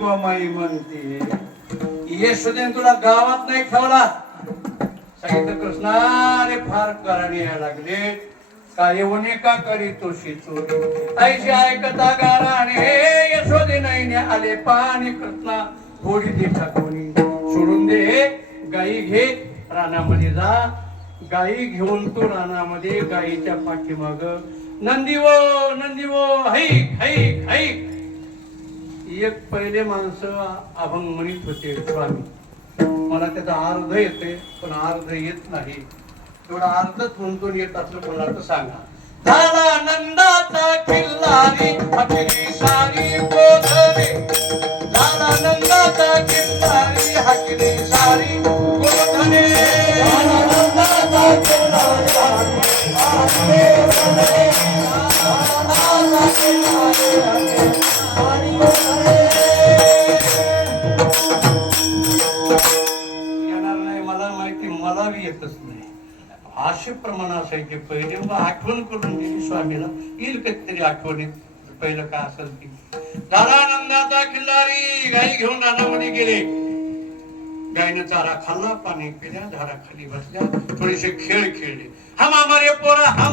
गोमाई म्हणते. येशुदेन तुला गावात नाही ठेवला. सांगितलं कृष्णा अरे फार कराणे या लागले. काय का करी तो शिचू ऐशी ऐकता गाराणे यशोदे नाही आले पाणी कृष्णा थोडी दे ठाकून सोडून दे गाई घे रानामध्ये जा. गाई घेऊन तो रानामध्ये गाईच्या पाठीमाग. नंदीवो नंदीवो हैक हैक हैक. एक पहिले माणसं अभंग म्हणत होते स्वामी मला त्याचा अर्ध येते पण अर्ध येत नाही. तेवढा अर्धच म्हणतो येत असलं मला तर सांगा. झाला नंदाचा किल्ला असे प्रमाण असायचे पहिले. मग आठवण करून दिली स्वामीला. येईल कधीतरी आठवणीत पहिलं काय असेल ती. दादानंदाचा खिल्लारी गाई घेऊन रानामध्ये गेले. गायीने चारा खाल्ला पाणी पिल्या झाडाखाली बसल्या थोडेसे खेळ खेळले. हा मामा रे पोरा हा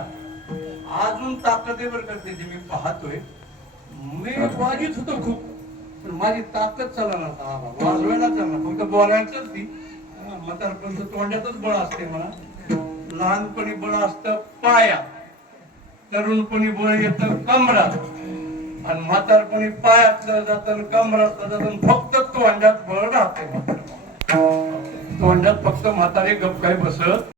अजून ताकदीवर करते ते मी पाहतोय. मी वाजित होतो खूप. पण माझी ताकद चला ना वाजवायला चला फक्त बोलायचंच ती म्हातारपण तोंडातच बळ असते म्हणा. लहानपणी बळ असतं पाया. तरुणपणी बळ येतं कमरात. आणि म्हातारपणी पायातलं जातं कमरातलं जातं फक्त तोंडात बळ राहते तोंडात फक्त म्हातारे गप काय बसत?